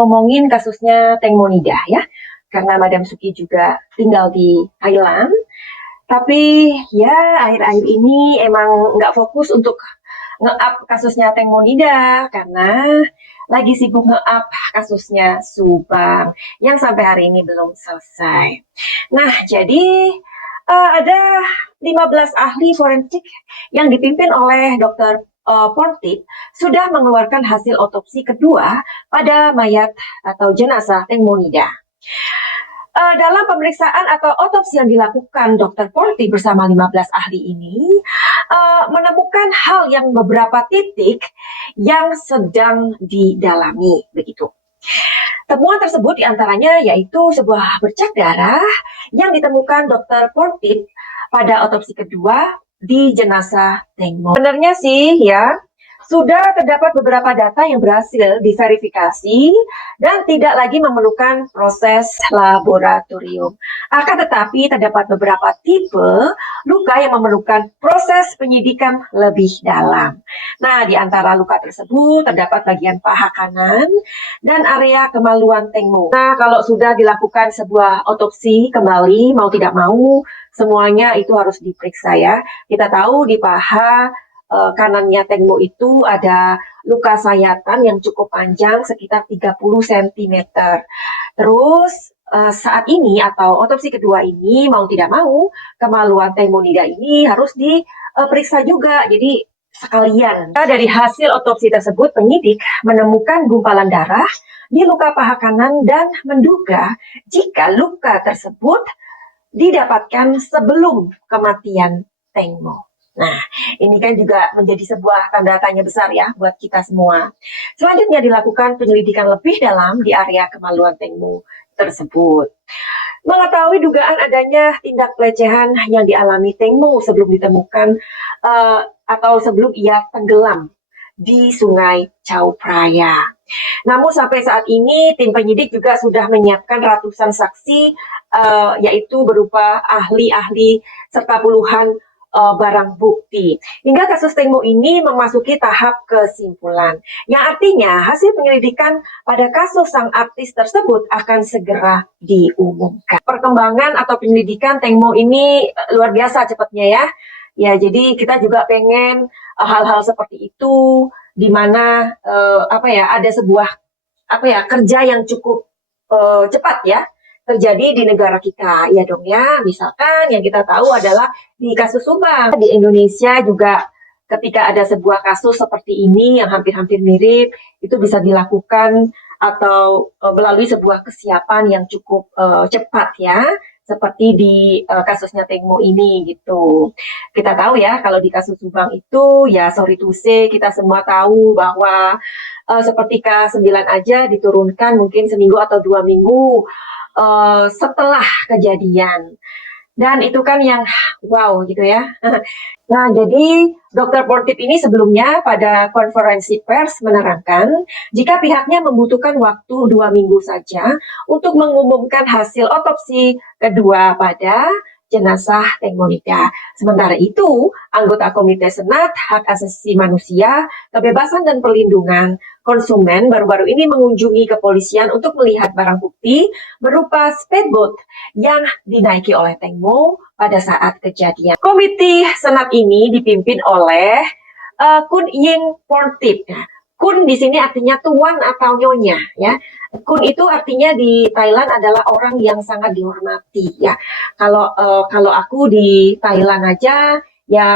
ngomongin kasusnya Teng Monida ya, karena Madam Suki juga tinggal di Thailand. Tapi ya akhir-akhir ini emang nggak fokus untuk nge-up kasusnya Teng Monida karena lagi sibuk nge-up kasusnya Subang yang sampai hari ini belum selesai. Nah, jadi ada 15 ahli forensik yang dipimpin oleh Dr. Portip sudah mengeluarkan hasil otopsi kedua pada mayat atau jenazah Teng Monida. Dalam pemeriksaan atau otopsi yang dilakukan Dr. Porti bersama 15 ahli ini menemukan hal yang beberapa titik yang sedang didalami begitu. Temuan tersebut diantaranya yaitu sebuah bercak darah yang ditemukan Dr. Porti pada otopsi kedua di jenazah Teng Mo. Sebenarnya sih ya, sudah terdapat beberapa data yang berhasil diverifikasi dan tidak lagi memerlukan proses laboratorium. Akan tetapi terdapat beberapa tipe luka yang memerlukan proses penyidikan lebih dalam. Nah, di antara luka tersebut terdapat bagian paha kanan dan area kemaluan Teng Mo. Nah, kalau sudah dilakukan sebuah otopsi kembali, mau tidak mau, semuanya itu harus diperiksa ya. Kita tahu di paha kanannya Teng Mo itu ada luka sayatan yang cukup panjang sekitar 30 cm. Terus saat ini atau otopsi kedua ini mau tidak mau kemaluan Teng Monida ini harus diperiksa juga. Jadi sekalian. Dari hasil otopsi tersebut penyidik menemukan gumpalan darah di luka paha kanan dan menduga jika luka tersebut didapatkan sebelum kematian Teng Mo. Nah, ini kan juga menjadi sebuah tanda tanya besar ya buat kita semua. Selanjutnya dilakukan penyelidikan lebih dalam di area kemaluan Teng Mo tersebut. Mengetahui dugaan adanya tindak pelecehan yang dialami Teng Mo sebelum ditemukan atau sebelum ia tenggelam di Sungai Chao Phraya. Namun sampai saat ini tim penyidik juga sudah menyiapkan ratusan saksi yaitu berupa ahli-ahli serta puluhan barang bukti. Hingga kasus Teng Mo ini memasuki tahap kesimpulan. Yang artinya hasil penyelidikan pada kasus sang artis tersebut akan segera diumumkan. Perkembangan atau penyelidikan Teng Mo ini luar biasa cepatnya ya. Ya, jadi kita juga pengen hal-hal seperti itu di mana ada sebuah kerja yang cukup cepat ya terjadi di negara kita ya dong ya. Misalkan yang kita tahu adalah di kasus Subang di Indonesia juga ketika ada sebuah kasus seperti ini yang hampir-hampir mirip itu bisa dilakukan atau melalui sebuah kesiapan yang cukup cepat ya seperti di kasusnya Teng Mo ini gitu. Kita tahu ya kalau di kasus Subang itu ya sorry to say kita semua tahu bahwa seperti K9 aja diturunkan mungkin seminggu atau 2 minggu setelah kejadian. Dan itu kan yang wow gitu ya. Nah, jadi Dr. Portip ini sebelumnya pada konferensi pers menerangkan jika pihaknya membutuhkan waktu 2 minggu saja untuk mengumumkan hasil otopsi kedua pada jenazah Teng Monida. Sementara itu, anggota Komite Senat Hak Asasi Manusia, Kebebasan dan Perlindungan Konsumen baru-baru ini mengunjungi kepolisian untuk melihat barang bukti berupa speedboat yang dinaiki oleh Teng Mo pada saat kejadian. Komite Senat ini dipimpin oleh Kun Ying Portip. Nah, Kun di sini artinya tuan atau nyonya ya. Kun itu artinya di Thailand adalah orang yang sangat dihormati ya. Kalau aku di Thailand aja ya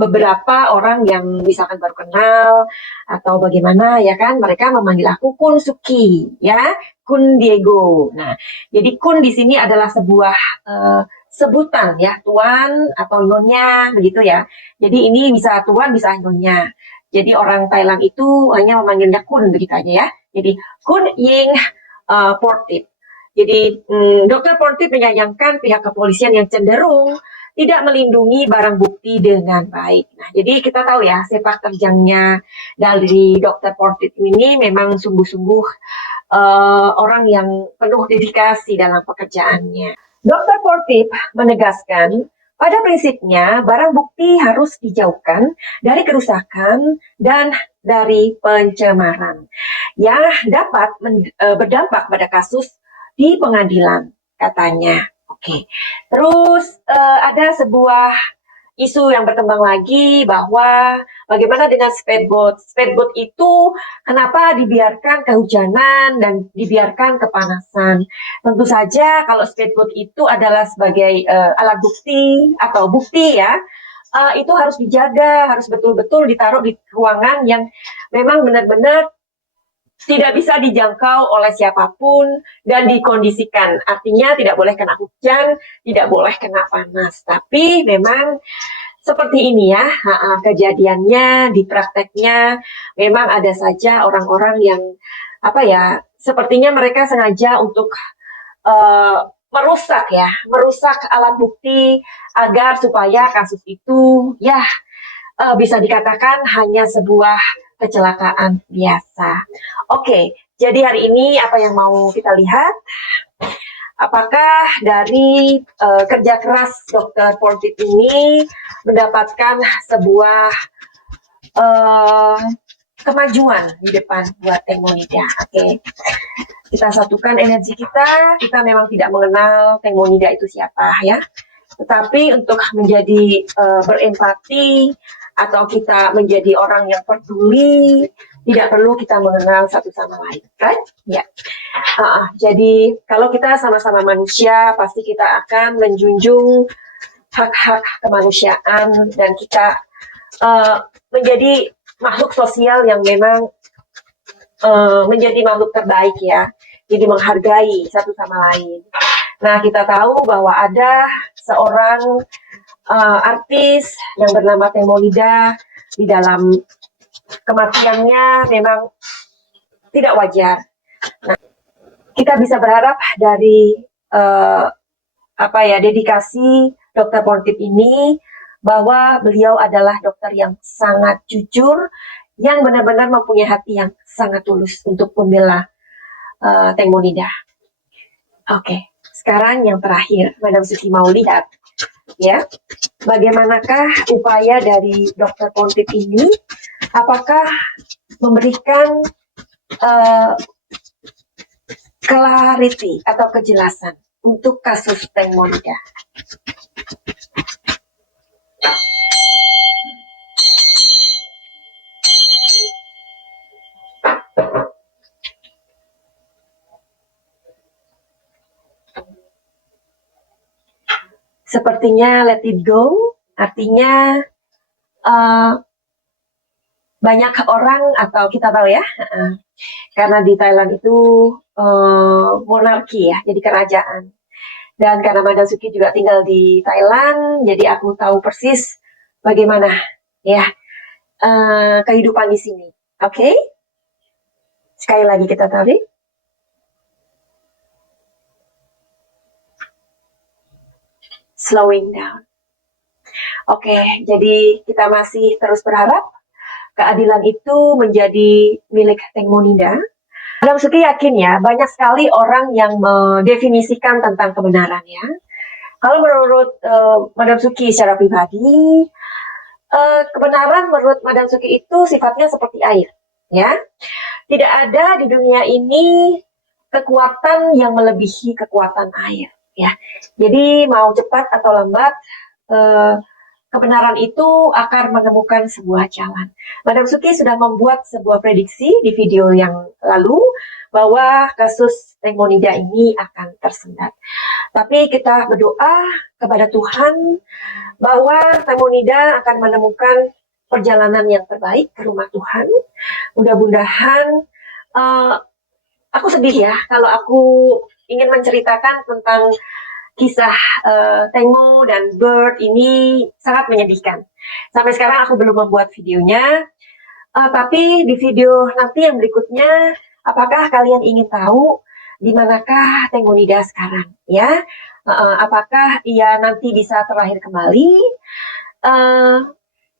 beberapa orang yang misalkan baru kenal atau bagaimana ya kan mereka memanggil aku Kun Suki ya, Kun Diego. Nah, jadi Kun di sini adalah sebuah sebutan ya, tuan atau nyonya begitu ya. Jadi ini bisa tuan bisa nyonya. Jadi orang Thailand itu hanya memanggilnya Kun begitu aja ya. Jadi Kun Ying Portip. Jadi Dr. Portip menyayangkan pihak kepolisian yang cenderung tidak melindungi barang bukti dengan baik. Nah, jadi kita tahu ya sepak terjangnya dari Dr. Portip ini memang sungguh-sungguh orang yang penuh dedikasi dalam pekerjaannya. Dr. Portip menegaskan Pada prinsipnya, barang bukti harus dijauhkan dari kerusakan dan dari pencemaran yang dapat berdampak pada kasus di pengadilan, katanya. Oke, terus ada sebuah isu yang berkembang lagi bahwa bagaimana dengan speedboat. Speedboat itu kenapa dibiarkan kehujanan dan dibiarkan kepanasan. Tentu saja kalau speedboat itu adalah sebagai alat bukti atau bukti ya, itu harus dijaga, harus betul-betul ditaruh di ruangan yang memang benar-benar tidak bisa dijangkau oleh siapapun dan dikondisikan. Artinya tidak boleh kena hujan, tidak boleh kena panas. Tapi memang seperti ini ya, kejadiannya di prakteknya memang ada saja orang-orang yang sepertinya mereka sengaja untuk merusak alat bukti agar supaya kasus itu ya bisa dikatakan hanya sebuah kecelakaan biasa. Oke, jadi hari ini apa yang mau kita lihat? Apakah dari kerja keras Dr. Pontip ini mendapatkan sebuah kemajuan di depan buat Tengmonida? Oke, kita satukan energi kita memang tidak mengenal Tengmonida itu siapa ya. Tetapi untuk menjadi berempati atau kita menjadi orang yang peduli, tidak perlu kita mengenal satu sama lain, right? Ya. Jadi kalau kita sama-sama manusia, pasti kita akan menjunjung hak-hak kemanusiaan dan kita menjadi makhluk sosial yang memang menjadi makhluk terbaik ya. Jadi menghargai satu sama lain. Nah, kita tahu bahwa ada seorang artis yang bernama Tengmonida di dalam kematiannya memang tidak wajar. Nah, kita bisa berharap dari dedikasi Dr. Pontip ini bahwa beliau adalah dokter yang sangat jujur, yang benar-benar mempunyai hati yang sangat tulus untuk membela Tengmonida. Oke, sekarang yang terakhir, Madam Suki mau lihat ya, bagaimanakah upaya dari Dr. Pontip ini? Apakah memberikan clarity atau kejelasan untuk kasus Tengmonida? Sepertinya let it go, artinya banyak orang atau kita tahu ya, karena di Thailand itu monarki ya, jadi kerajaan. Dan karena Madam Suki juga tinggal di Thailand, jadi aku tahu persis bagaimana ya kehidupan di sini. Oke? Sekali lagi kita tarik. Slowing down. Oke, jadi kita masih terus berharap keadilan itu menjadi milik Tengmonida. Madam Suki yakin ya, banyak sekali orang yang mendefinisikan tentang kebenaran ya. Kalau menurut Madam Suki secara pribadi, kebenaran menurut Madam Suki itu sifatnya seperti air, ya. Tidak ada di dunia ini kekuatan yang melebihi kekuatan air, ya. Jadi mau cepat atau lambat, kebenaran itu akan menemukan sebuah jalan. Madam Suki sudah membuat sebuah prediksi di video yang lalu bahwa kasus Tengmonida ini akan tersendat. Tapi kita berdoa kepada Tuhan bahwa Tengmonida akan menemukan perjalanan yang terbaik ke rumah Tuhan. Mudah-mudahan aku sedih ya kalau aku ingin menceritakan tentang kisah Tengmo dan Bird ini sangat menyedihkan. Sampai sekarang aku belum membuat videonya, tapi di video nanti yang berikutnya, apakah kalian ingin tahu di manakah Tengmonida sekarang? Ya, apakah ia nanti bisa terlahir kembali?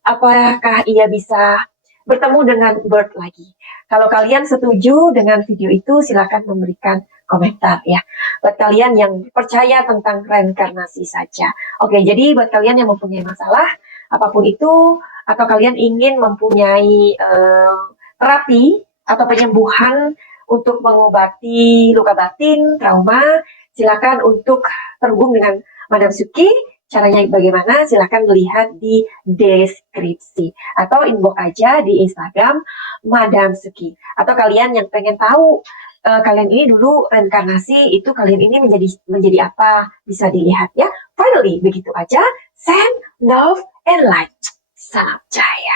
Apakah ia bisa bertemu dengan Bird lagi? Kalau kalian setuju dengan video itu, silakan memberikan komentar ya. Buat kalian yang percaya tentang reinkarnasi saja. Oke, jadi buat kalian yang mempunyai masalah apapun itu, atau kalian ingin mempunyai terapi atau penyembuhan untuk mengobati luka batin, trauma, silakan untuk terhubung dengan Madam Suki. Caranya bagaimana? Silakan lihat di deskripsi atau inbox aja di Instagram Madam Suki. Atau kalian yang pengen tahu kalian ini dulu reinkarnasi itu kalian ini menjadi apa, bisa dilihat ya. Finally, begitu aja. Send love and light. Salam cahaya.